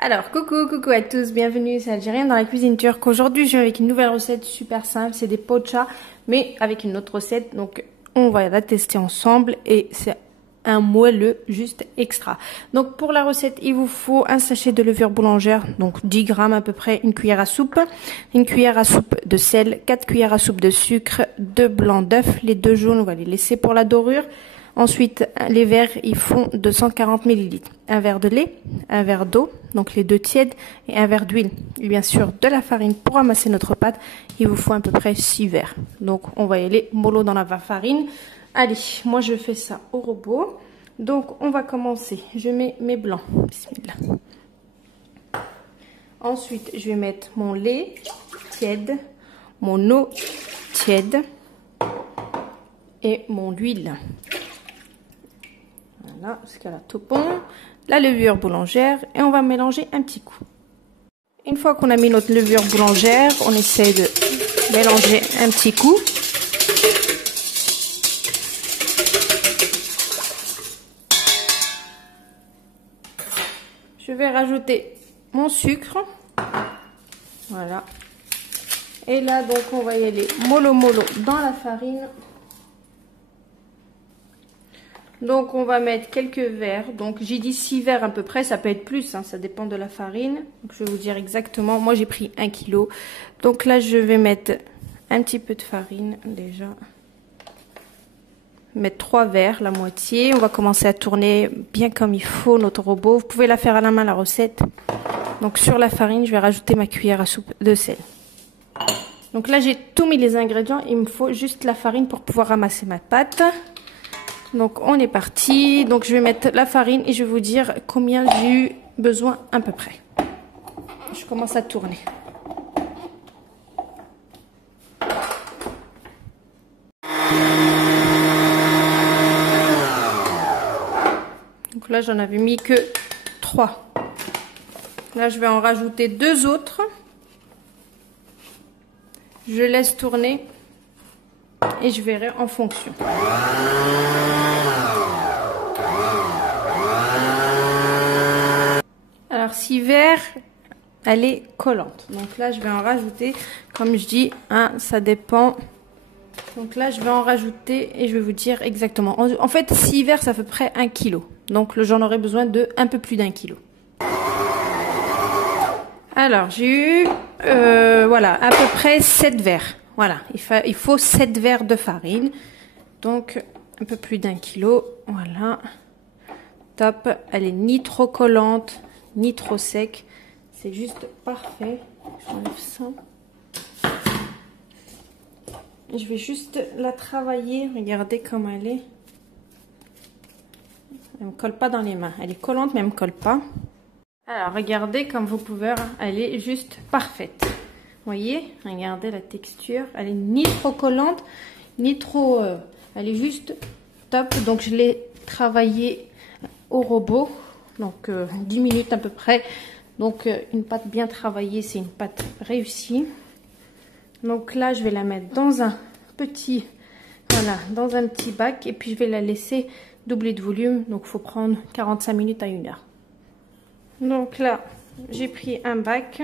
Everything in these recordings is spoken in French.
Alors, coucou à tous, bienvenue, c'est Algérienne dans la cuisine turque. Aujourd'hui, je viens avec une nouvelle recette super simple, c'est des pochas, mais avec une autre recette. Donc, on va la tester ensemble et c'est un moelleux juste extra. Donc, pour la recette, il vous faut un sachet de levure boulangère, donc 10 grammes à peu près, une cuillère à soupe de sel, 4 cuillères à soupe de sucre, 2 blancs d'œufs, les 2 jaunes, on va les laisser pour la dorure. Ensuite, les verres, ils font 240 ml. Un verre de lait, un verre d'eau, donc les deux tièdes, et un verre d'huile. Et bien sûr, de la farine pour amasser notre pâte. Il vous faut à peu près 6 verres. Donc, on va y aller mollo dans la farine. Allez, moi je fais ça au robot. Donc, on va commencer. Je mets mes blancs. Bismillah. Ensuite, je vais mettre mon lait tiède, mon eau tiède et mon huile. Voilà, jusqu'à la tout bon, la levure boulangère et on va mélanger un petit coup. Une fois qu'on a mis notre levure boulangère, on essaie de mélanger un petit coup. Je vais rajouter mon sucre. Voilà. Et là, donc, on va y aller mollo dans la farine. Donc, on va mettre quelques verres. Donc, j'ai dit 6 verres à peu près. Ça peut être plus, hein, ça dépend de la farine. Donc, je vais vous dire exactement. Moi, j'ai pris 1 kg. Donc là, je vais mettre un petit peu de farine déjà. Mettre 3 verres, la moitié. On va commencer à tourner bien comme il faut notre robot. Vous pouvez la faire à la main, la recette. Donc, sur la farine, je vais rajouter ma cuillère à soupe de sel. Donc là, j'ai tout mis les ingrédients. Il me faut juste la farine pour pouvoir ramasser ma pâte. Donc on est parti. Donc je vais mettre la farine et je vais vous dire combien j'ai eu besoin à peu près. Je commence à tourner. Donc là j'en avais mis que 3. Là je vais en rajouter 2 autres. Je laisse tourner et je verrai en fonction. Alors 6 verres, elle est collante. Donc là je vais en rajouter, comme je dis, hein, ça dépend. Donc là je vais en rajouter et je vais vous dire exactement. En fait 6 verres ça fait à peu près 1 kg. Donc j'en aurai besoin de un peu plus d'1 kg. Alors j'ai eu voilà à peu près 7 verres. Voilà, il faut 7 verres de farine. Donc un peu plus d'1 kg. Voilà. Top. Elle est ni trop collante, ni trop sec. C'est juste parfait. J'enlève ça. Je vais juste la travailler. Regardez comme elle est. Elle ne me colle pas dans les mains. Elle est collante, mais elle ne me colle pas. Alors, regardez comme vous pouvez. Elle est juste parfaite. Vous voyez? Regardez la texture. Elle est ni trop collante, ni trop... elle est juste top. Donc, je l'ai travaillée au robot. Donc, 10 minutes à peu près. Donc, une pâte bien travaillée, c'est une pâte réussie. Donc là, je vais la mettre dans un petit... Voilà, dans un petit bac. Et puis, je vais la laisser doubler de volume. Donc, il faut prendre 45 minutes à 1 heure. Donc là, j'ai pris un bac.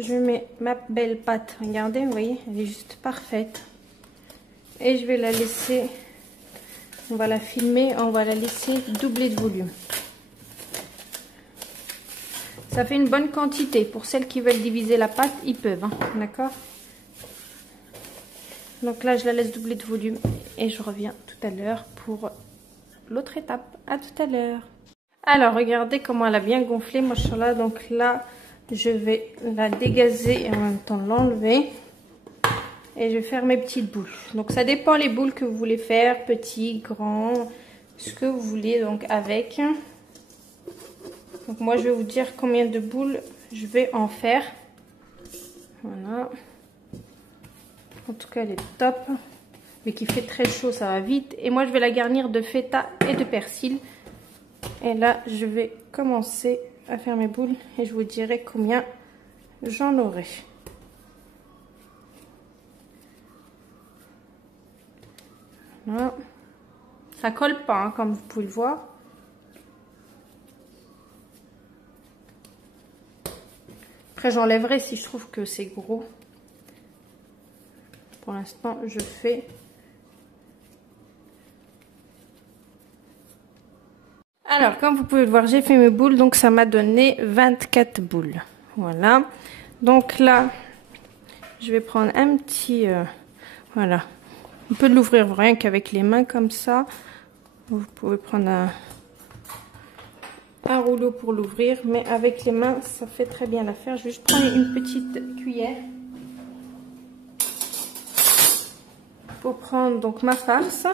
Je mets ma belle pâte. Regardez, vous voyez, elle est juste parfaite. Et je vais la laisser... On va la filmer, on va la laisser doubler de volume. Ça fait une bonne quantité. Pour celles qui veulent diviser la pâte, ils peuvent. Hein, d'accord? Donc là, je la laisse doubler de volume. Et je reviens tout à l'heure pour l'autre étape. À tout à l'heure. Alors, regardez comment elle a bien gonflé, machallah. Donc là, je vais la dégazer et en même temps l'enlever. Et je vais faire mes petites boules. Donc ça dépend les boules que vous voulez faire. Petits, grands, ce que vous voulez donc avec. Donc moi, je vais vous dire combien de boules je vais en faire. Voilà. En tout cas, elle est top. Mais qu'il fait très chaud, ça va vite. Et moi, je vais la garnir de feta et de persil. Et là, je vais commencer à faire mes boules. Et je vous dirai combien j'en aurai. Voilà. Ça colle pas, hein, comme vous pouvez le voir. Après, j'enlèverai si je trouve que c'est gros. Pour l'instant, je fais... Alors, comme vous pouvez le voir, j'ai fait mes boules. Donc, ça m'a donné 24 boules. Voilà. Donc là, je vais prendre un petit... voilà. On peut l'ouvrir rien qu'avec les mains comme ça. Vous pouvez prendre un rouleau pour l'ouvrir. Mais avec les mains, ça fait très bien l'affaire. Je vais juste prendre une petite cuillère. Pour prendre donc ma farce.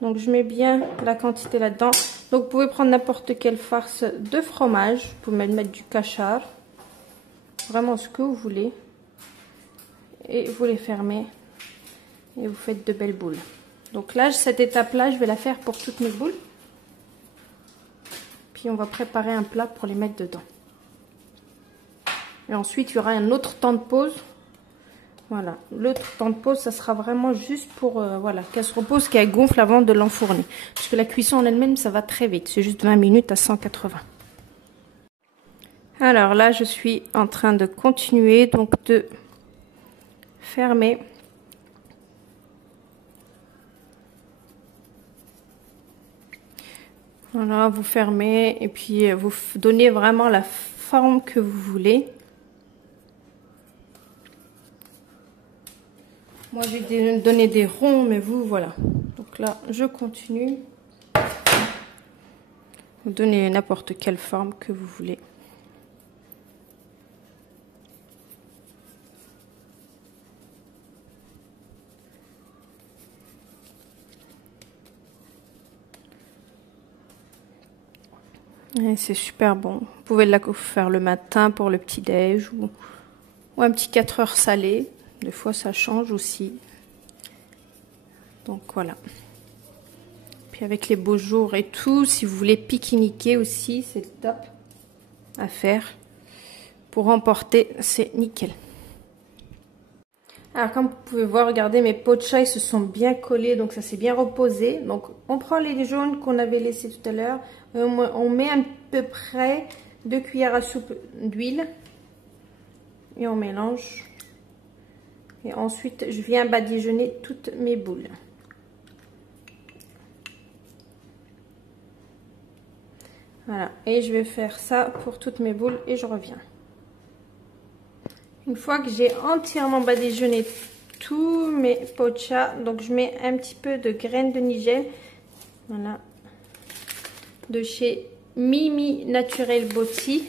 Donc je mets bien la quantité là-dedans. Donc vous pouvez prendre n'importe quelle farce de fromage. Vous pouvez mettre du cachard. Vraiment ce que vous voulez. Et vous les fermez. Et vous faites de belles boules. Donc là, cette étape-là, je vais la faire pour toutes mes boules. Puis on va préparer un plat pour les mettre dedans. Et ensuite, il y aura un autre temps de pause. Voilà, l'autre temps de pause, ça sera vraiment juste pour voilà, qu'elle se repose, qu'elle gonfle avant de l'enfourner. Parce que la cuisson en elle-même, ça va très vite. C'est juste 20 minutes à 180. Alors là, je suis en train de continuer, donc de fermer. Voilà, vous fermez et puis vous donnez vraiment la forme que vous voulez. Moi, j'ai donné des ronds, mais vous, voilà. Donc là, je continue. Vous donnez n'importe quelle forme que vous voulez. C'est super bon. Vous pouvez la faire le matin pour le petit-déj ou un petit 4 heures salé. Des fois, ça change aussi. Donc voilà. Puis avec les beaux jours et tout, si vous voulez pique-niquer aussi, c'est top à faire. Pour emporter, c'est nickel. Alors comme vous pouvez voir, regardez, mes pots de chai se sont bien collés, donc ça s'est bien reposé. Donc on prend les jaunes qu'on avait laissés tout à l'heure, on met à peu près 2 cuillères à soupe d'huile et on mélange. Et ensuite, je viens badigeonner toutes mes boules. Voilà, et je vais faire ça pour toutes mes boules et je reviens. Une fois que j'ai entièrement badigeonné tous mes pochas, donc je mets un petit peu de graines de nigel, voilà, de chez Mimi Natural Beauty.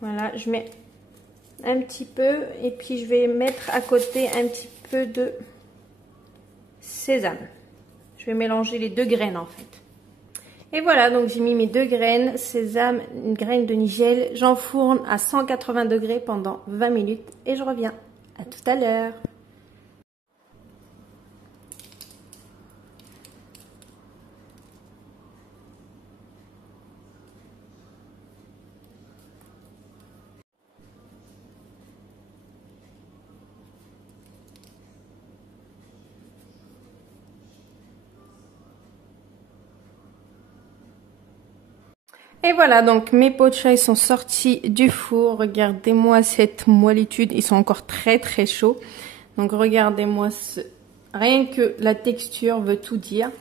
Voilà, je mets un petit peu et puis je vais mettre à côté un petit peu de sésame. Je vais mélanger les 2 graines en fait. Et voilà, donc j'ai mis mes 2 graines, sésame, une graine de nigel. J'enfourne à 180 degrés pendant 20 minutes et je reviens. À tout à l'heure. Et voilà, donc mes pots de chai sont sortis du four. Regardez-moi cette moellitude. Ils sont encore très très chauds. Donc regardez-moi, rien que la texture veut tout dire.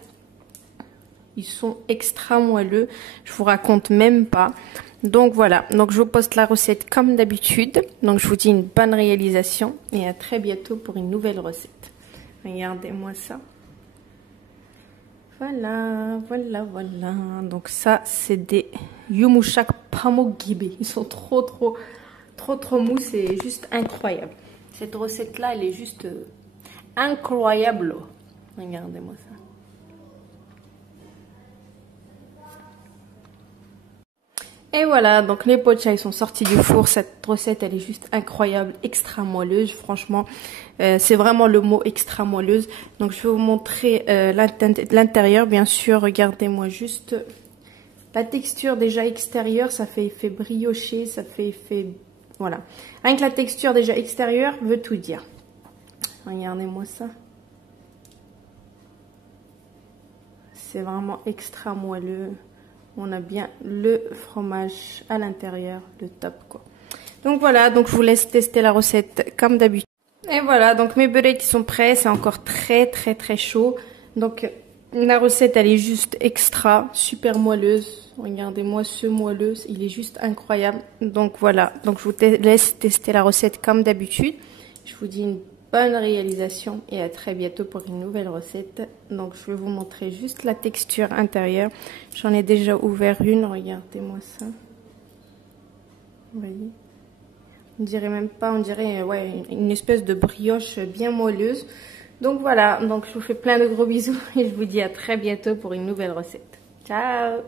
Ils sont extra moelleux. Je vous raconte même pas. Donc voilà, donc je vous poste la recette comme d'habitude. Donc je vous dis une bonne réalisation et à très bientôt pour une nouvelle recette. Regardez-moi ça. Voilà, voilà, voilà. Donc ça, c'est des Yumushak Pamogibe. Ils sont trop mous. C'est juste incroyable. Cette recette-là, elle est juste incroyable. Regardez-moi ça. Et voilà, donc les pots de chai sont sortis du four. Cette recette, elle est juste incroyable, extra moelleuse. Franchement, c'est vraiment le mot extra moelleuse. Donc, je vais vous montrer l'intérieur, bien sûr. Regardez-moi juste la texture déjà extérieure. Ça fait effet brioché, ça fait effet... Voilà. Rien que la texture déjà extérieure veut tout dire. Regardez-moi ça. C'est vraiment extra moelleux. On a bien le fromage à l'intérieur, le top quoi. Donc voilà, donc je vous laisse tester la recette comme d'habitude. Et voilà, donc mes beurrés qui sont prêts, c'est encore très chaud. Donc la recette elle est juste extra, super moelleuse. Regardez-moi ce moelleuse, il est juste incroyable. Donc voilà, donc je vous laisse tester la recette comme d'habitude. Je vous dis une bonne réalisation et à très bientôt pour une nouvelle recette. Donc je vais vous montrer juste la texture intérieure. J'en ai déjà ouvert une, regardez-moi ça. Vous voyez? On dirait même pas, on dirait ouais, une espèce de brioche bien moelleuse. Donc voilà, donc je vous fais plein de gros bisous et je vous dis à très bientôt pour une nouvelle recette. Ciao!